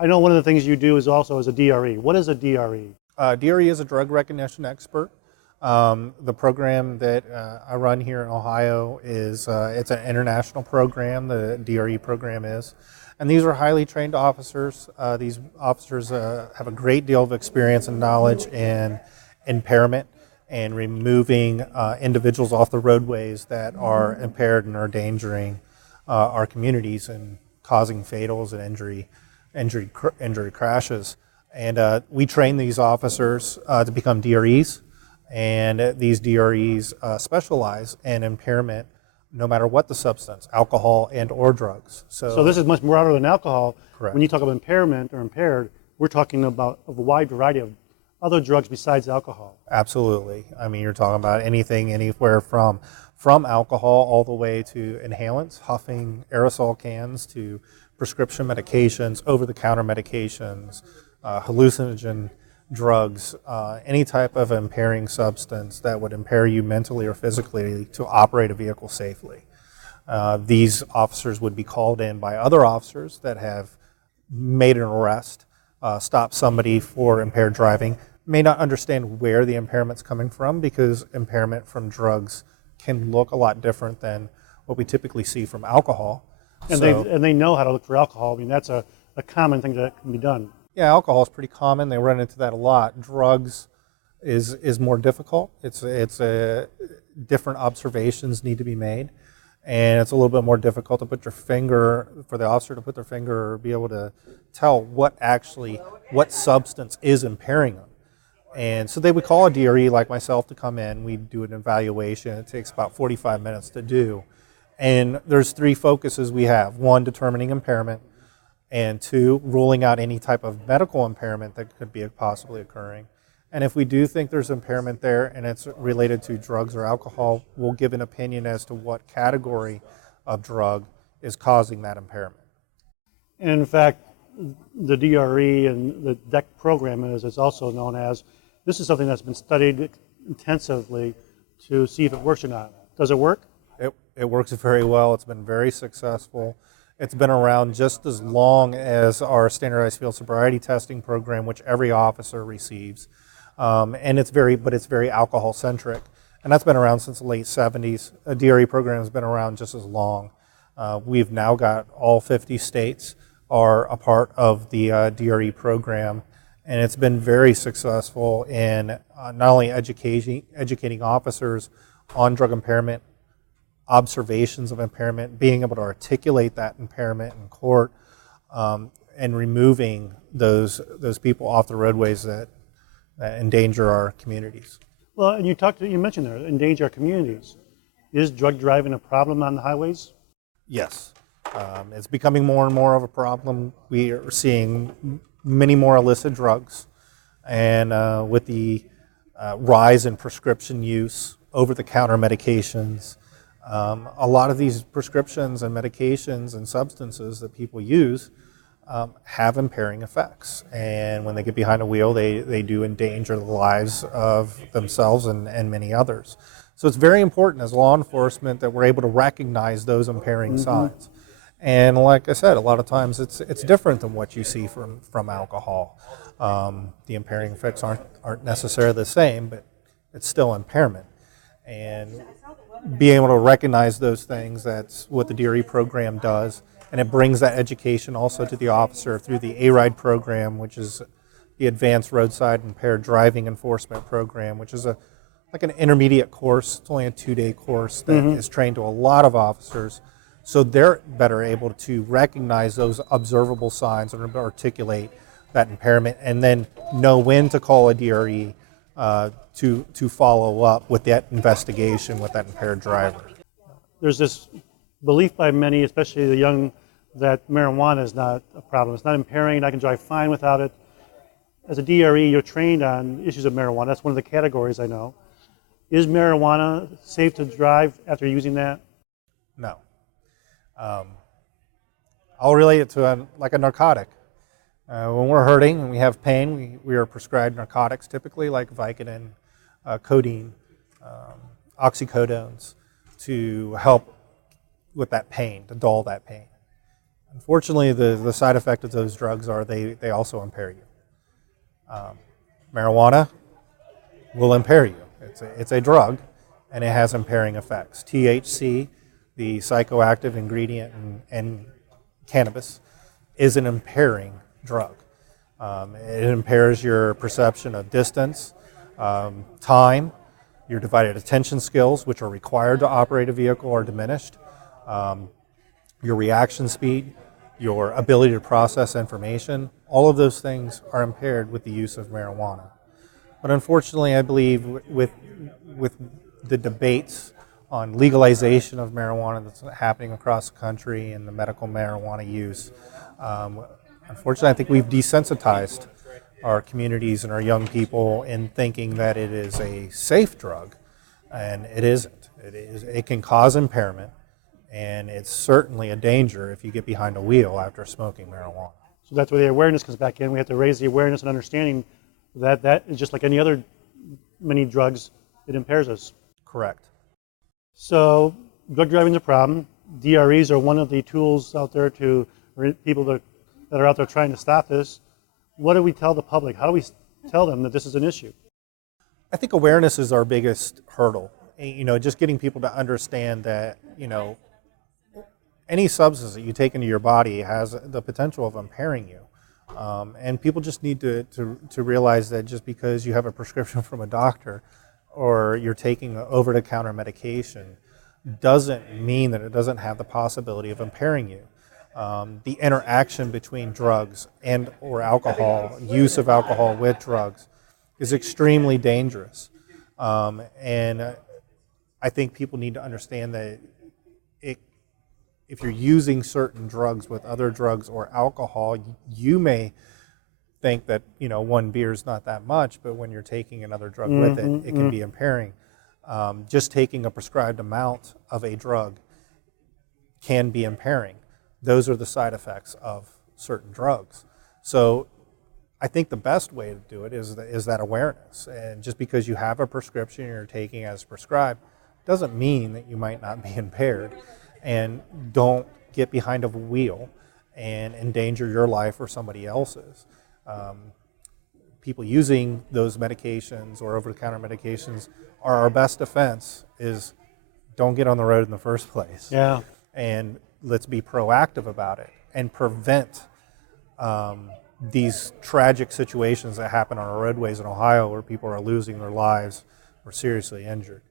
I know one of the things you do is also as a DRE. What is a DRE? DRE is a drug recognition expert. The program that I run here in Ohio is it's an international program. The DRE program is, and these are highly trained officers. These officers have a great deal of experience and knowledge in impairment and removing individuals off the roadways that are impaired and are endangering our communities and causing fatals and injury crashes. And we train these officers to become DREs, and these DREs specialize in impairment no matter what the substance, alcohol and or drugs. So this is much broader than alcohol. Correct. When you talk about impairment or impaired, we're talking about a wide variety of other drugs besides alcohol. Absolutely. I mean, you're talking about anything, anywhere from alcohol all the way to inhalants, huffing aerosol cans, to prescription medications, over-the-counter medications, hallucinogen drugs, any type of impairing substance that would impair you mentally or physically to operate a vehicle safely. These officers would be called in by other officers that have made an arrest, stopped somebody for impaired driving, may not understand where the impairment's coming from, because impairment from drugs can look a lot different than what we typically see from alcohol. And they know how to look for alcohol. I mean, that's a common thing that can be done. Yeah, alcohol is pretty common. They run into that a lot. Drugs is more difficult. It's different observations need to be made, and it's a little bit more difficult to put your finger, for the officer to put their finger or be able to tell what substance is impairing them. And so they would call a DRE like myself to come in. We do an evaluation. It takes about 45 minutes to do. And there's three focuses we have. One, determining impairment. And two, ruling out any type of medical impairment that could be possibly occurring. And if we do think there's impairment there and it's related to drugs or alcohol, we'll give an opinion as to what category of drug is causing that impairment. And in fact, the DRE and the DEC program, as it's also known as, this is something that's been studied intensively to see if it works or not. Does it work? It works very well. It's been very successful. It's been around just as long as our standardized field sobriety testing program, which every officer receives. And it's very alcohol centric. And that's been around since the late 70s. A DRE program has been around just as long. We've now got all 50 states are a part of the DRE program. And it's been very successful in not only educating officers on drug impairment, observations of impairment, being able to articulate that impairment in court, and removing those people off the roadways that endanger our communities. Well, and you mentioned there, endanger our communities. Is drug driving a problem on the highways? Yes. It's becoming more and more of a problem. We are seeing many more illicit drugs, and with the rise in prescription use, over-the-counter medications, a lot of these prescriptions and medications and substances that people use have impairing effects. And when they get behind a wheel, they do endanger the lives of themselves and many others. So it's very important as law enforcement that we're able to recognize those impairing signs. And like I said, a lot of times it's different than what you see from alcohol. The impairing effects aren't necessarily the same, but it's still impairment. And being able to recognize those things, that's what the DRE program does. And it brings that education also to the officer through the ARIDE program, which is the Advanced Roadside Impaired Driving Enforcement Program, which is like an intermediate course. It's only a 2-day course that is trained to a lot of officers. So they're better able to recognize those observable signs and articulate that impairment, and then know when to call a DRE to follow up with that investigation with that impaired driver. There's this belief by many, especially the young, that marijuana is not a problem. It's not impairing. I can drive fine without it. As a DRE, you're trained on issues of marijuana. That's one of the categories I know. Is marijuana safe to drive after using that? No. I'll relate it to like a narcotic. When we're hurting and we have pain, we are prescribed narcotics typically like Vicodin, codeine, oxycodones to help with that pain, to dull that pain. Unfortunately, the side effect of those drugs are they also impair you. Marijuana will impair you. It's a drug, and it has impairing effects. THC, the psychoactive ingredient in cannabis, is an impairing drug. It impairs your perception of distance, time, your divided attention skills, which are required to operate a vehicle, are diminished. Your reaction speed, your ability to process information, all of those things are impaired with the use of marijuana. But unfortunately, I believe with the debates on legalization of marijuana that's happening across the country and the medical marijuana use, unfortunately, I think we've desensitized our communities and our young people in thinking that it is a safe drug, and it isn't. It can cause impairment, and it's certainly a danger if you get behind a wheel after smoking marijuana. So that's where the awareness comes back in. We have to raise the awareness and understanding that is just like any other many drugs, it impairs us. Correct. So drug driving is a problem. DREs are one of the tools out there for people that are out there trying to stop this. What do we tell the public? How do we tell them that this is an issue? I think awareness is our biggest hurdle. Just getting people to understand that, any substance that you take into your body has the potential of impairing you. And people just need to realize that just because you have a prescription from a doctor or you're taking an over-the-counter medication doesn't mean that it doesn't have the possibility of impairing you. The interaction between drugs and or alcohol, use of alcohol with drugs, is extremely dangerous. And I think people need to understand that if you're using certain drugs with other drugs or alcohol, you may think that one beer is not that much, but when you're taking another drug with it can be impairing. Just taking a prescribed amount of a drug can be impairing. Those are the side effects of certain drugs. So I think the best way to do it is that awareness. And just because you have a prescription and you're taking as prescribed doesn't mean that you might not be impaired. And don't get behind a wheel and endanger your life or somebody else's. People using those medications or over-the-counter medications are our best defense is don't get on the road in the first place. Yeah. And let's be proactive about it and prevent these tragic situations that happen on our roadways in Ohio where people are losing their lives or seriously injured.